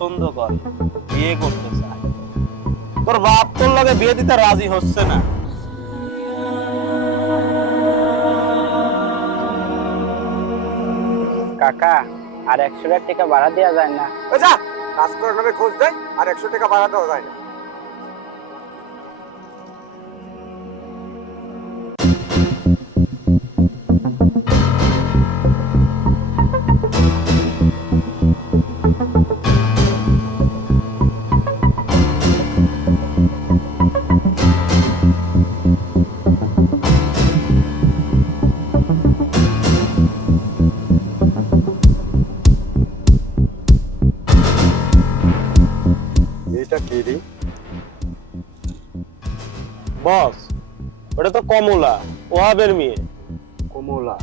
পছন্দ করে বিয়ে করতে চায়। তোর বাপ তোর লগে বিয়ে দিতে রাজি হচ্ছে না। কাকা আর একশো টাকা ভাড়া দেওয়া যায় না। যা কাজ করার নামে খোঁজ দেয় আর একশো টাকা ভাড়া দেওয়া যায় না। কমলা ওহাবের মেয়ে। কমলা।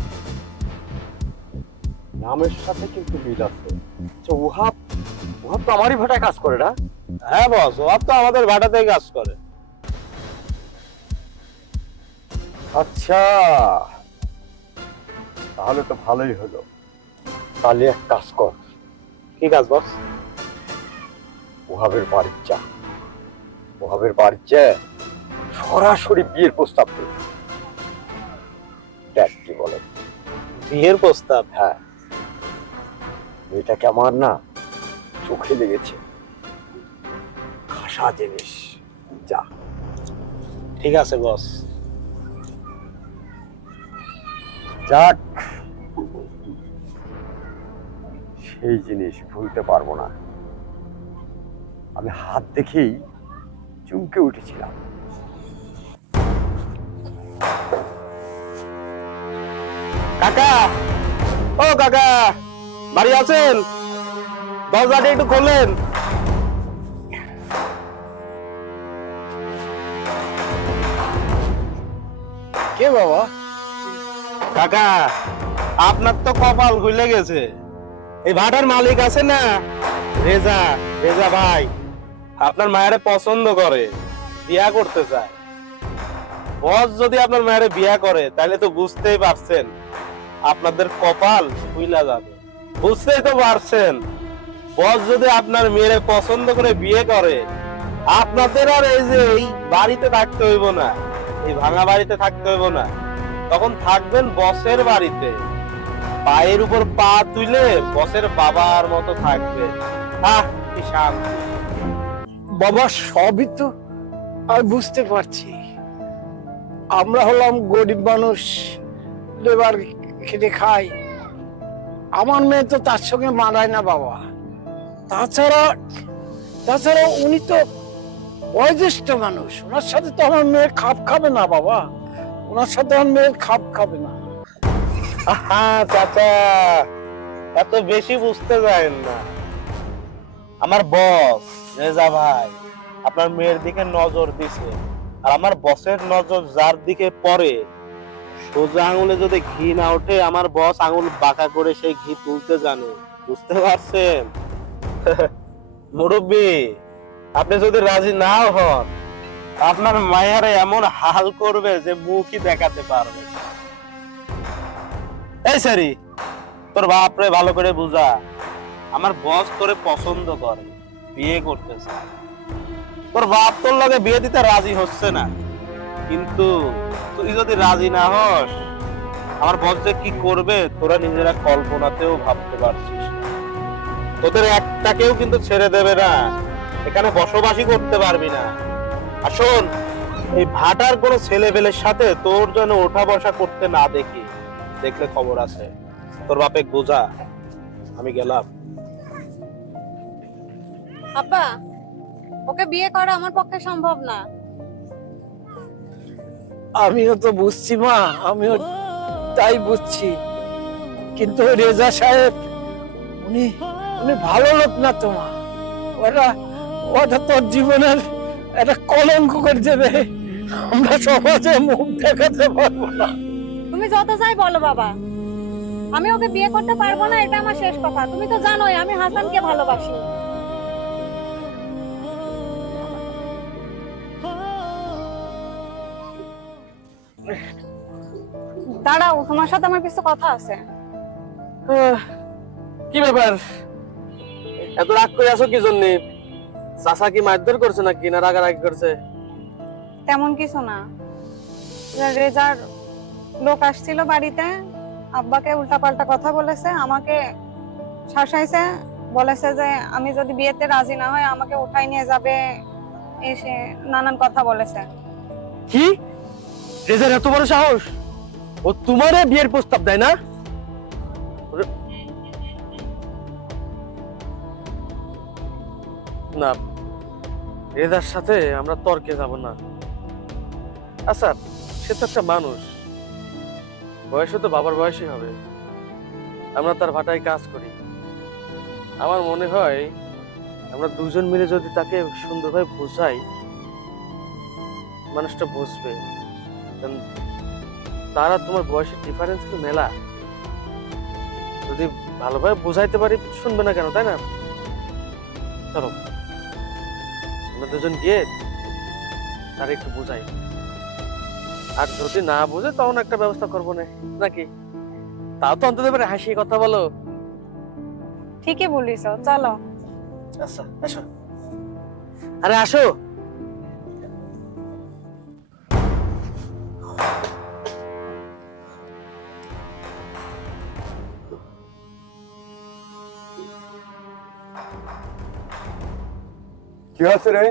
নামের সাথে কিন্তু মিল আছে। আচ্ছা ওহাব ওহাব তো আমারই ভাটায় কাজ করে না? হ্যাঁ বস ওহাব তো আমাদের ভাটাতেই কাজ করে। আচ্ছা তাহলে তো ভালোই হলো। তাহলে এক কাজ কর। কি কাজ বস? ওহাবের বাড়ির চা। ওহাবের বাড়ির যা সরাসরি বিয়ের প্রস্তাব দে। বিয়ের প্রস্তাব। হ্যাঁ। মেয়েটাকে আমার না চোখে লেগেছে। খাসা জিনিস। যা। ঠিক আছে বস। যাক। সেই জিনিস ভুলতে পারব না। আমি হাত দেখেই চুমকে উঠেছিলাম। কাকা। ও কাকা বাড়ি আছেন? দরজাটা একটু খোলেন। কে বাবা? কাকা আপনার তো কপাল খুলে গেছে। এই ভাটার মালিক আছে না? রেজা রেজা ভাই আপনার মায়ের পছন্দ করে বিয়া করতে চায়। বস যদি আপনার মায়ের বিয়া করে তাহলে তো বুঝতেই পারছেন। আপনাদের কপাল খুইলা যাবে। বুঝতেই তো পারছেন? বস যদি আপনার মেয়ের পছন্দ করে বিয়ে করে, আপনাদের আর এই যে এই বাড়িতে থাকতে হইব না, এই ভাঙা বাড়িতে থাকতে হইব না, তখন থাকবেন বসের বাড়িতে। পায়ের উপর পা তুলে বসের বাবার মতো থাকবে। আহ, কি শান্তি। বাবা, সবই তো আমি বুঝতে পারছি। আমরা হলাম গরিব মানুষ, লেবার খেটে খাই। আমার মেয়ে তো তার সঙ্গে মানায় না বাবা। তাছাড়া তাছাড়া উনি তো বয়োজ্যেষ্ঠ মানুষ। ওনার সাথে তো আমার মেয়ে খাপ খাবে না বাবা। ওনার সাথে আমার মেয়ে খাপ খাবে না। আহা, চাচা, এত বেশি বুঝতে যায় না। আমার বস, রেজা ভাই, আপনার মেয়ের দিকে নজর দিছে। আর আমার বসের নজর যার দিকে পড়ে সোজা আঙুলে যদি ঘি না ওঠে, আমার বস আঙুল বাঁকা করে সেই ঘি তুলতে জানে। বুঝতে পারছেন? মুরব্বী, আপনি যদি রাজি নাও হন, আপনার মায়েরা এমন হাল করবে যে মুখই দেখাতে পারবে। এই সারি, তোর বাপ রে ভালো করে বুঝা, আমার বস তোরে পছন্দ করে, বিয়ে করতে চায়। তোর বাপ তোর লগে বিয়ে দিতে রাজি হচ্ছে না। কিন্তু তুই যদি রাজি না হস, আমার বস যে কি করবে, তোরা নিজেরা কল্পনাতেও ভাবতে পারছিস। তোদের একটাকেও কিন্তু ছেড়ে দেবে না। এখানে বসবাসই করতে পারবি না। শোন, এই ভাটার কোনো ছেলে সাথে তোর যেন ওঠা বসা করতে না দেখি, দেখলে খবর আছে। তোর বাপে বোঝা আমি গেলাম। আব্বা, ওকে বিয়ে করা আমার পক্ষে সম্ভব না। আমিও তো বুঝছি, মা, আমিও তাই বুঝছি। কিন্তু রেজা সাহেব, উনি উনি ভালো লোক না তোমার ওরা ওটা তোর জীবনের একটা কলঙ্ক করে দেবে। আমরা সমাজে মুখ দেখাতে পারব না। তুমি যত চাই বলো, বাবা। আমি ওকে বিয়ে করতে পারব না, এটা আমার শেষ কথা। তুমি তো জানোই, আমি হাসানকে ভালোবাসি। দাঁড়াও তোমার সাথে আমার কিছু কথা আছে। কি ব্যাপার? এত রাগ করে আছো কি জন্য? চাচা কি মারধর করছে নাকি না রাগারাগি করছে? তেমন কিছু না। রেজার লোক আসছিল বাড়িতে আব্বাকে উল্টাপাল্টা কথা বলেছে আমাকে শাসাইছে বলেছে যে আমি যদি বিয়েতে রাজি না হয় আমাকে উঠাই নিয়ে যাবে এসে নানান কথা বলেছে। কি? রেজার এত বড় সাহস? ও তোমারে বিয়ের প্রস্তাব দেয় না? না, রেজার সাথে আমরা তর্কে যাব না। আচ্ছা সে তো একটা মানুষ। বয়সে তো বাবার বয়সই হবে। আমরা তার ভাটায় কাজ করি। আমার মনে হয় আমরা দুজন মিলে যদি তাকে সুন্দরভাবে বোঝাই, মানুষটা বুঝবে। তারা তোমার বয়সের ডিফারেন্স কি মেলা। যদি ভালোভাবে বোঝাইতে পারি শুনবে না কেন তাই না? চলো। আমরা দুজন গিয়ে তার একটু বোঝাই। আর যদি না বুঝে তখন একটা ব্যবস্থা করব না। নাকি? তাও তো অন্তত এবারে হাসি কথা বলো। ঠিকই বলিস চলো। আচ্ছা আসো। আরে আসো! কি হয়েছে রে?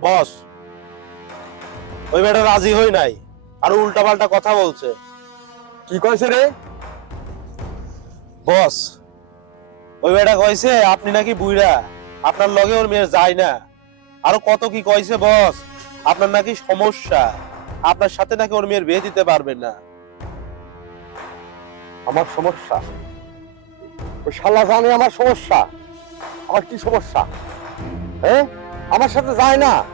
বস। ওই বেটা রাজি হই নাই আর উল্টা পাল্টা কথা বলছে। কি কয়েছে রে? বস ওই বেটা কইছে আপনি নাকি বুইরা আপনার লগে ওর মেয়ে যায় না। আরও কত কি কইছে বস আপনার নাকি সমস্যা আপনার সাথে নাকি ওর মেয়ের বিয়ে দিতে পারবেন না। আমার সমস্যা? ওই শালা জানে আমার সমস্যা। আমার কি সমস্যা? হ্যাঁ? আমার সাথে যায় না।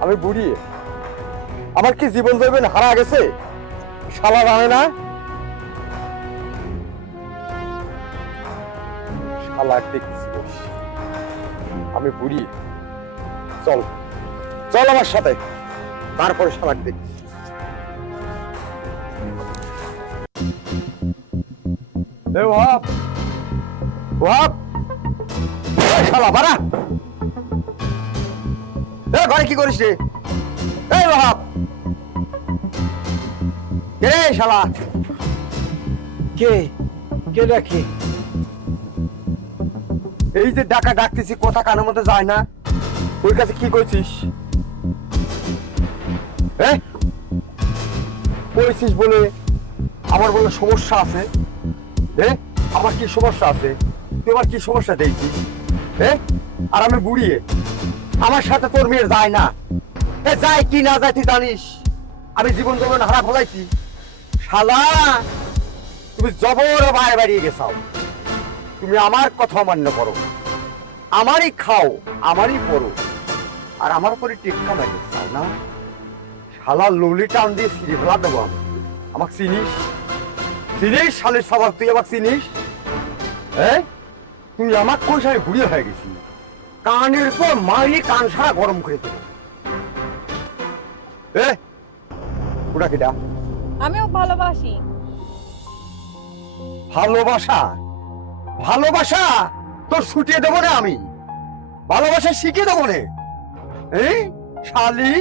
আমি বুড়ি। আমার কি জীবন দেবেন হারা গেছে? শালা জানে না? আমি বুড়ি। চল। চল আমার সাথে। তারপরে শালাক দেখি। এ ওহাব। ওহাব! এই শালা বাড়া। এ ঘরে কি করিস রে? এই ওহাব কে শালা? কে? কে ডাকে এই যে ডাকা ডাকতেছি কথা কানের মধ্যে যায় না। ওর কাছে কি করছিস করেছিস বলে আমার বলে সমস্যা আছে? আমার কি সমস্যা আছে? তুই আমার কি সমস্যা দেখছিস? হ্যাঁ আর আমি বুড়িয়ে আমার সাথে তোর মেয়ের যায় না। এ যায় কি না যায় তুই জানিস। আমি জীবন জীবন হারা ফলাইছি। শালা, তুমি জবর বাইরে বাড়িয়ে গেছাও। তুমি আমার কথা অমান্য করো। আমারই খাও, আমারই পড়ো আর আমার উপরে টেক্কা লাগিয়ে চাও না? শালা, ললি টান দিয়ে ফিরে ফেলা দেবো আমি। আমাকে চিনিস? চিনিস শালের স্বভাব? তুই আমাকে চিনিস? হ্যাঁ তুই আমার কোন সালে বুড়ি হয়ে গেছি কানের পর মারি কান সারা গরম করে দেবো এ ওটা কিটা? আমিও ভালোবাসি। ভালোবাসা? ভালোবাসা? তোর ছুটিয়ে দেবো না আমি। ভালোবাসা শিখে দেবো না। এই শালি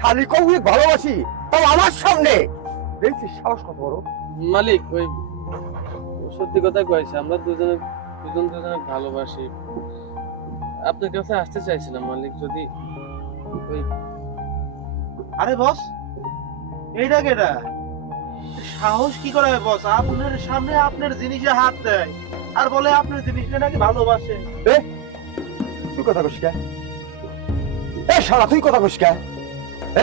শালি কৌই ভালোবাসি তাও আমার সামনে। দেখছিস সাহস কত বড়? মালিক ওই সত্যি কথা কয়েছে আমরা দুজনে দুজন দুজনে ভালোবাসি। আপনার কাছে আসতে চাইছিলাম মালিক যদি ওই আরে বস এইটা কেটা সাহস কি করে বস? আপনার সামনে আপনার জিনিসে হাত দেয়। আর বলে আপনার জিনিসটা নাকি ভালোবাসে। তুই কথা কইস এ শালা তুই কথা কইস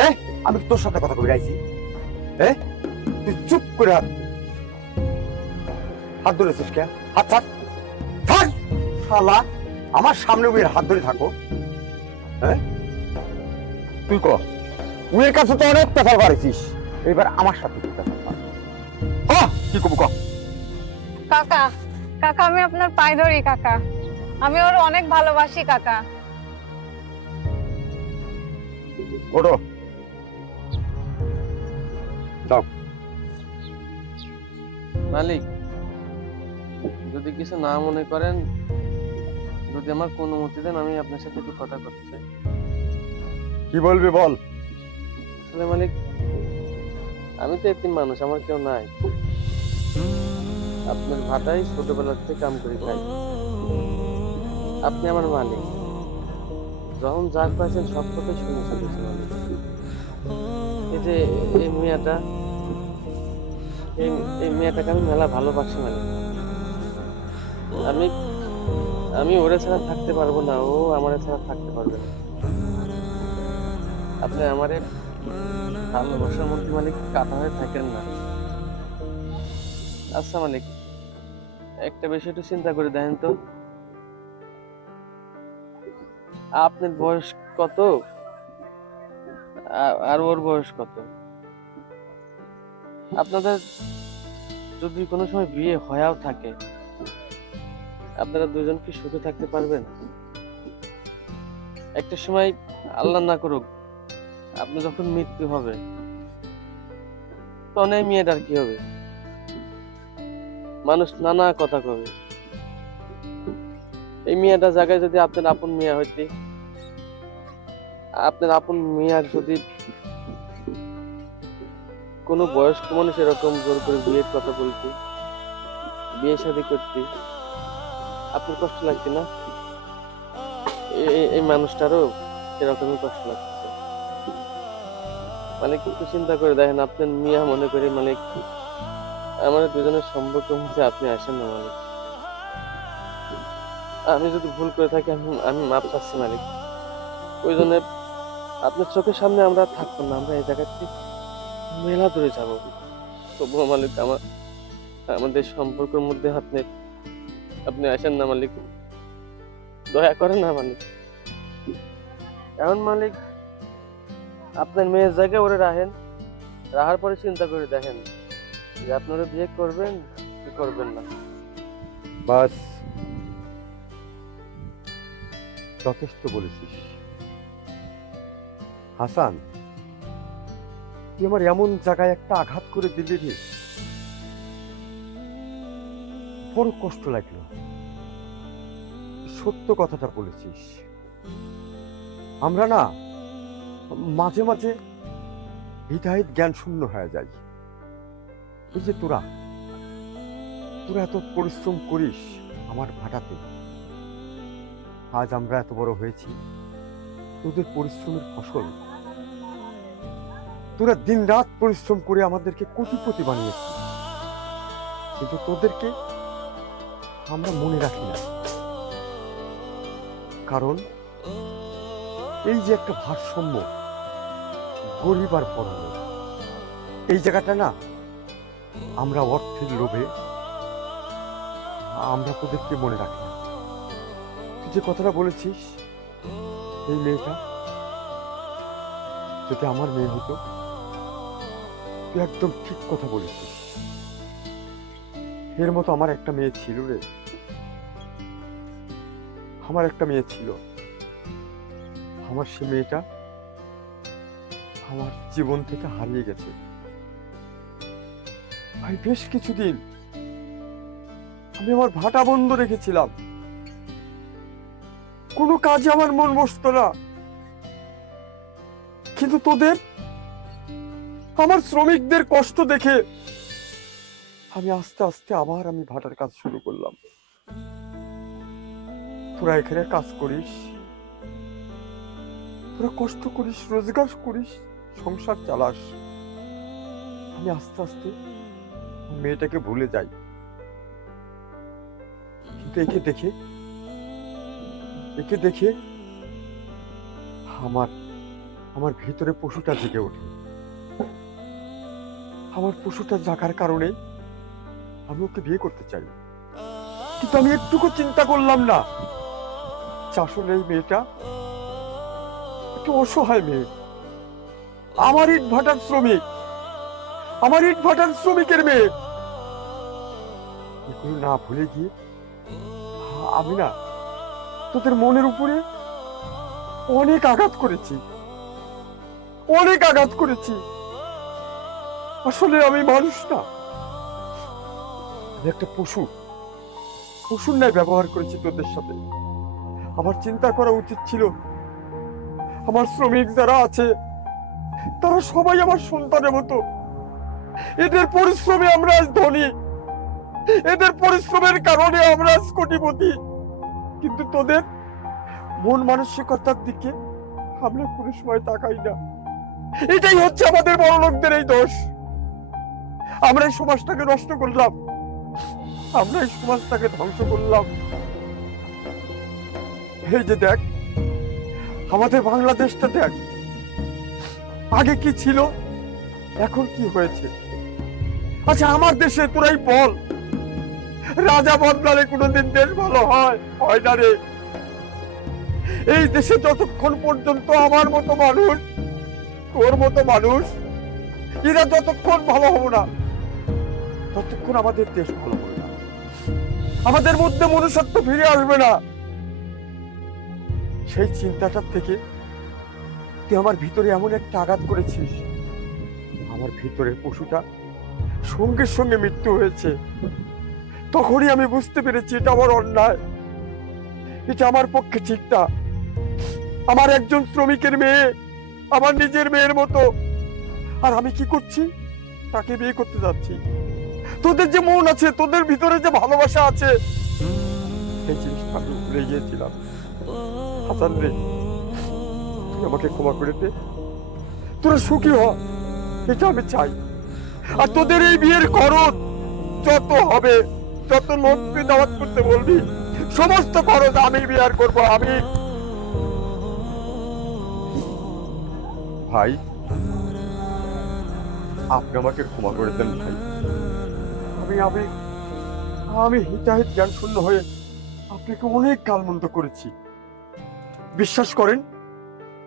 এ আমি তোর সাথে কথা কই রাইছি এ তুই চুপ করে হাত হাত ধরেছিস কে? হাত থাক শালা আমার সামনে উয়ের হাত ধরে থাকো। হ্যাঁ? তুই ক? উয়ের কাছে তো অনেক পেশাল বাড়িছিস। এবার আমার সাথে তুই কি? কব ক? কাকা কাকা আমি আপনার পায়ে ধরি কাকা। আমি ওর অনেক ভালোবাসি কাকা। ওটো মালিক যদি কিছু না মনে করেন যদি আমার কোনো অনুমতি দেন আমি আপনার সাথে একটু কথা করতে চাই। কি বলবি বল? আসলে মালিক আমি তো একটি মানুষ আমার কেউ নাই। আপনার ভাটাই ছোটবেলা থেকে কাম করে খাই আপনি আমার মালিক। যখন যা পাইছেন সব কথা শুনে চলেছে মালিক এই যে এই মেয়েটা এই এই মেয়েটাকে আমি মেলা ভালোবাসি মালিক। আমি আমি ওরে ছাড়া থাকতে পারব না। ও আমার ছাড়া থাকতে পারবে না। আপনি আমারে ভালোবাসার মধ্যে মালিক কাটা হয়ে থাকেন না। আচ্ছা মালিক, একটা বিষয় একটু চিন্তা করে দেখেন তো। আপনার বয়স কত? আর ওর বয়স কত? আপনাদের যদি কোনো সময় বিয়ে হয়েও থাকে আপনারা দুজন কি সুখে থাকতে পারবেন? একটা সময় আল্লাহ না করুক, আপনি যখন মৃত্যু হবে, তখন মেয়েটার কি হবে? মানুষ নানা কথা কবে। এই মেয়েটা জায়গায় যদি আপনার আপন মেয়ে হইতে, আপনার আপন মেয়ার যদি কোনো বয়স্ক মানুষ এরকম জোর করে বিয়ের কথা বলতে, বিয়ে শাদী করতে আপনার কষ্ট লাগছে না? এই মানুষটারও এরকমই কষ্ট লাগছে। মানে একটু চিন্তা করে দেখেন, আপনার মিয়া মনে করে মানে আমাদের দুজনের সম্পর্ক মধ্যে আপনি আসেন না মালিক। আমি যদি ভুল করে থাকি, আমি আমি মাপ চাচ্ছি মালিক। ওই জন্য আপনার চোখের সামনে আমরা থাকব না, আমরা এই জায়গাতে মেলা দূরে যাব। তবুও মালিক, আমার আমাদের সম্পর্কের মধ্যে আপনি আপনি আসেন না, মালিক। দয়া করেন না, মালিক। এমন মালিক, আপনার মেয়ের জায়গায় ওরে রাখেন, রাখার পরে চিন্তা করে দেখেন যে আপনারা বিয়ে করবেন কি করবেন না। বাস, যথেষ্ট বলেছিস। হাসান, তুই আমার এমন জায়গায় একটা আঘাত করে দিলি রে। বড় কষ্ট লাগল। সত্য কথাটা বলেছিস। আমরা না মাঝে মাঝে হৃদায়ত জ্ঞান শূন্য হয়ে যাই। এই যে তোরা তোরা এত পরিশ্রম করিস আমার ভাটাতে। আজ আমরা এত বড় হয়েছি, তোদের পরিশ্রমের ফসল। তোরা দিন রাত পরিশ্রম করে আমাদেরকে কোটিপতি বানিয়েছিস। কিন্তু তোদেরকে আমরা মনে রাখি না। কারণ এই যে একটা ভারসাম্য, গরিব আর বড় এই জায়গাটা না, আমরা অর্থের লোভে, আমরা তোদেরকে মনে রাখি না। যে কথাটা বলেছিস, এই মেয়েটা, যদি আমার মেয়ে হতো, তুই একদম ঠিক কথা বলেছিস। এর মতো আমার একটা মেয়ে ছিল রে। আমার একটা মেয়ে ছিল। আমার সে মেয়েটা আমার জীবন থেকে হারিয়ে গেছে। ভাই বেশ কিছুদিন আমি আমার ভাটা বন্ধ রেখেছিলাম। কোনো কাজে আমার মন বসতো না। কিন্তু তোদের, আমার শ্রমিকদের কষ্ট দেখে আমি আস্তে আস্তে আবার আমি ভাটার কাজ শুরু করলাম। তোরা এখানে কাজ করিস। তোরা কষ্ট করিস, রোজগার করিস, সংসার চালাস। আমি আস্তে আস্তে মেয়েটাকে ভুলে যাই। কিন্তু একে দেখে একে দেখে আমার আমার ভিতরে পশুটা জেগে ওঠে। আমার পশুটা জাগার কারণে আমি ওকে বিয়ে করতে চাই। কিন্তু আমি একটুকু চিন্তা করলাম না। আসলে এই মেয়েটা? একটু অসহায় মেয়ে। আমার ইট ভাটার শ্রমিক। আমার ইট ভাটার শ্রমিকের মেয়ে। এগুলো না ভুলে গিয়ে আমি না তোদের মনের উপরে অনেক আঘাত করেছি। অনেক আঘাত করেছি। আসলে আমি মানুষ না। আমি একটা পশু। পশুর ন্যায় ব্যবহার করেছি তোদের সাথে। আমার চিন্তা করা উচিত ছিল। আমার শ্রমিক যারা আছে, তারা সবাই আমার সন্তানের মতো। এদের পরিশ্রমে আমরা আজ ধনী। এদের পরিশ্রমের কারণে আমরা আজ কোটিপতি। কিন্তু তোদের মন মানসিকতার দিকে আমরা কোনো সময় তাকাই না। এটাই হচ্ছে আমাদের বড় লোকদের এই দোষ। আমরা এই সমাজটাকে নষ্ট করলাম। আমরা এই সমাজটাকে ধ্বংস করলাম। এই যে দেখ, আমাদের বাংলাদেশটা দেখ। আগে কি ছিল? এখন কি হয়েছে? আচ্ছা আমার দেশে তোরাই বল। রাজা বদলালে কোনোদিন দেশ ভালো হয় না রে। এই দেশে যতক্ষণ পর্যন্ত আমার মতো মানুষ, তোর মতো মানুষ, এরা যতক্ষণ ভালো হব না, ততক্ষণ আমাদের দেশ ভালো হবে না। আমাদের মধ্যে মনুষ্যত্ব ফিরে আসবে না। সেই চিন্তাটার থেকে তুই আমার ভিতরে এমন একটা আঘাত করেছিস। আমার ভিতরের পশুটা সঙ্গে সঙ্গে মৃত্যু হয়েছে। তখনই আমি বুঝতে পেরেছি এটা আমার অন্যায়। এটা আমার পক্ষে ঠিক না। আমার একজন শ্রমিকের মেয়ে, আমার নিজের মেয়ের মতো। আর আমি কি করছি? তাকে বিয়ে করতে যাচ্ছি। তোদের যে মন আছে, তোদের ভিতরে যে ভালোবাসা আছে, সেই জিনিসটা আমি ভুলে গিয়েছিলাম। তুই আমাকে ক্ষমা করে দে। তোরা সুখী হ, এটা আমি চাই। আর তোদের এই বিয়ের খরচ যত হবে, যত লোককে দাওয়াত করতে বলবি, সমস্ত খরচ আমি বিয়ার করব, আমি। ভাই, আপনি আমাকে ক্ষমা করে দেন ভাই। আমি আমি আমি হিতাহিত জ্ঞান শূন্য হয়ে আপনাকে অনেক গালমন্দ করেছি। বিশ্বাস করেন?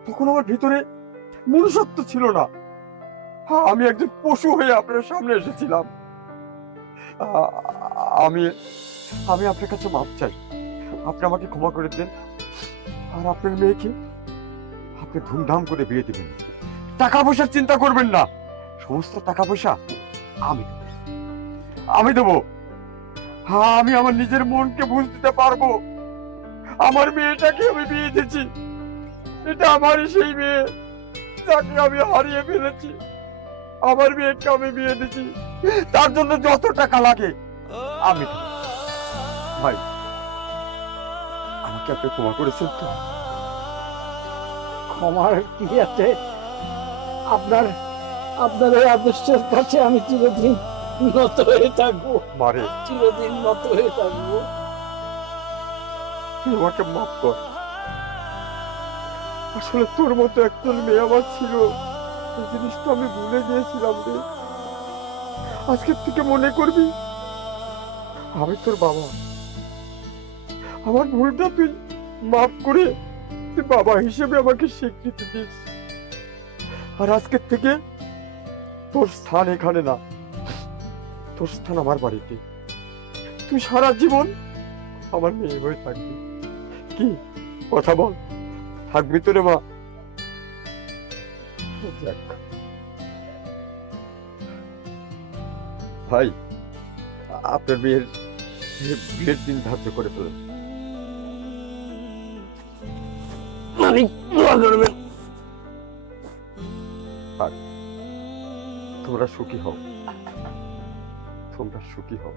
তখন আমার ভিতরে মনুষ্যত্ব ছিল না। আমি একজন পশু হয়ে আপনার সামনে এসেছিলাম। আমি আমি আপনার কাছে মাপ চাই। আপনি আমাকে ক্ষমা করে দেন। আর আপনার মেয়েকে আপনি ধুমধাম করে বিয়ে দেবেন। টাকা পয়সার চিন্তা করবেন না। সমস্ত টাকা পয়সা আমি আমি দেবো। হ্যাঁ আমি আমার নিজের মনকে বুঝ দিতে পারব। আমার মেয়েটাকে আমি বিয়ে দিয়েছি। এটা আমারই সেই মেয়ে। যাকে আমি হারিয়ে ফেলেছি। আমার মেয়েকে আমি বিয়ে দিচ্ছি তার জন্য যত টাকা লাগে আমি। ভাই আমাকে আপনি ক্ষমা করেছেন তো ক্ষমার কি আছে? আপনার আপনার এই আদর্শের কাছে আমি চিরদিন নত হয়ে থাকব। চিরদিন নত হয়ে থাকব। তুই আমাকে মাফ কর। আসলে তোর মতো একজন মেয়ে আমার ছিল। এই জিনিসটা আমি ভুলে গিয়েছিলাম রে। আজকের থেকে মনে করবি? আমি তোর বাবা। আমার ভুলটা তুই মাফ করে তুই বাবা হিসেবে আমাকে স্বীকৃতি দিস। আর আজকের থেকে তোর স্থান এখানে না। তোর স্থান আমার বাড়িতে। তুই সারা জীবন আমার মেয়ে হয়ে থাকবি। কি? কথা বল। থাকবি তো রে মা। ভাই আপনার বিয়ের বিয়ের দিন ধার্য করে ফেলেন। তোমরা সুখী হও। তোমরা সুখী হও।